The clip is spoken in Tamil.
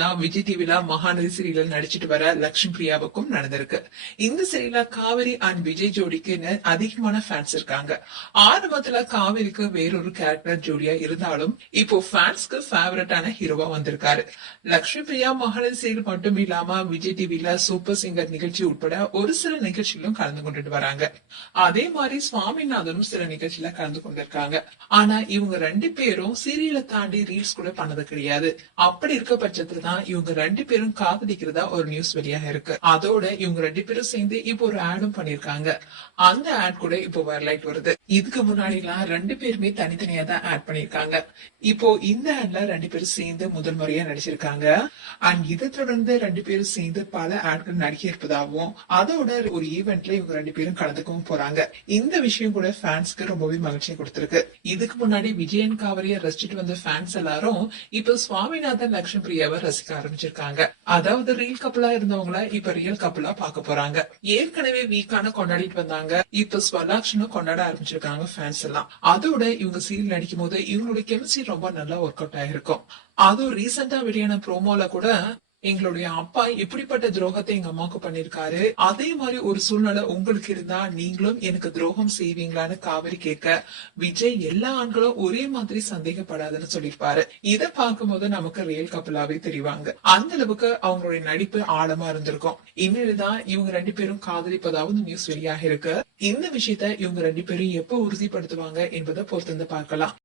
நான் விஜய் டிவில மகாநதி சீரியல் நடிச்சிட்டு வர லட்சுமி பிரியாவுக்கும் நடந்திருக்கு. இந்த சீரியல்ல காவேரி அண்ட் விஜய் ஜோடிக்கு அதிகமான ஃபேன்ஸ் இருக்காங்க. ஆரம்பத்துல காவேரிக்கு வேறொரு கேரக்டர் ஜோடியா இருந்தாலும் இப்போ ஃபேன்ஸ்க்கு ஃபேவரட்டான ஹீரோவா வந்திருக்காரு. லட்சுமி பிரியா மகாநதி சீரியல் மட்டும் இல்லாம விஜய் டிவில சூப்பர் சிங்கர் நிகழ்ச்சி உட்பட ஒரு சில நிகழ்ச்சிகளும் கலந்து கொண்டுட்டு வராங்க. அதே மாதிரி சுவாமிநாதனும் சில நிகழ்ச்சியில கலந்து கொண்டிருக்காங்க. ஆனா இவங்க ரெண்டு பேரும் சீரியலை தாண்டி ரீல்ஸ் கூட பண்ணது கிடையாது. அப்படி இருக்க பட்சத்துல தான் இவங்க ரெண்டு பேரும் காதலிக்கிறதா ஒரு நியூஸ் வெளியாக இருக்கு. அதோட இவங்க ரெண்டு பேரும் சேர்ந்து இப்போ ஒரு ஆடும் பண்ணிருக்காங்க. அந்த ஆட் கூட இப்போ வைரலைட் வருது. இதுக்கு முன்னாடி எல்லாம் ரெண்டு பேருமே தனித்தனியா தான் ஆட் பண்ணிருக்காங்க. இப்போ இந்த ஆட்ல ரெண்டு பேரும் சேர்ந்து முதல் முறையா நடிச்சிருக்காங்க. அண்ட் இதை தொடர்ந்து ரெண்டு பேரும் சேர்ந்து பல ஆட்கள் நடிக்க இருப்பதாகவும் அதோட ஒரு ஈவெண்ட்ல இவங்க ரெண்டு பேரும் கலந்துக்கவும் போறாங்க. இந்த விஷயம் கூட ஃபேன்ஸ்க்கு ரொம்பவே மகிழ்ச்சியை கொடுத்திருக்கு. இதுக்கு முன்னாடி விஜயன் காவிரியை ரசிச்சுட்டு வந்த ஃபேன்ஸ் எல்லாரும் இப்போ சுவாமிநாதன் லட்சுமி பிரியாவை ரசிக்க ஆரம்பிச்சிருக்காங்க. அதாவது ரியல் கப்பலா இருந்தவங்கள இப்ப ரியல் கப்பலா பார்க்க போறாங்க. ஏற்கனவே வீக்கான கொண்டாடிட்டு வந்தாங்க. இப்ப ஸ்வலாக்ஷனும் கொண்டாட ஆரம்பிச்சிருக்காங்க ஃபேன்ஸ் எல்லாம். அதோட இவங்க சீரியல் நடிக்கும் போது இவங்களுடைய கெமிஸ்ட்ரி ரொம்ப நல்லா ஒர்க் அவுட் ஆயிருக்கும். அதுவும் ரீசெண்டா வெளியான ப்ரோமோல கூட எங்களுடைய அப்பா இப்படிப்பட்ட துரோகத்தை எங்க அம்மாவுக்கு பண்ணிருக்காரு, அதே மாதிரி ஒரு சூழ்நிலை உங்களுக்கு இருந்தா நீங்களும் எனக்கு துரோகம் செய்வீங்களான்னு காவிரி கேட்க விஜய் எல்லா ஆண்களும் ஒரே மாதிரி சந்தேகப்படாதுன்னு சொல்லிருப்பாரு. இத பார்க்கும்போது நமக்கு ரியல் கப்பலாவே தெரிவாங்க. அந்த அளவுக்கு அவங்களுடைய நடிப்பு ஆழமா இருந்திருக்கும். இனிமேல்தான் இவங்க ரெண்டு பேரும் காதலிப்பதாவது நியூஸ் வெளியாக இருக்கு. இந்த விஷயத்த இவங்க ரெண்டு பேரும் எப்ப உறுதிப்படுத்துவாங்க என்பதை பொறுத்திருந்து பார்க்கலாம்.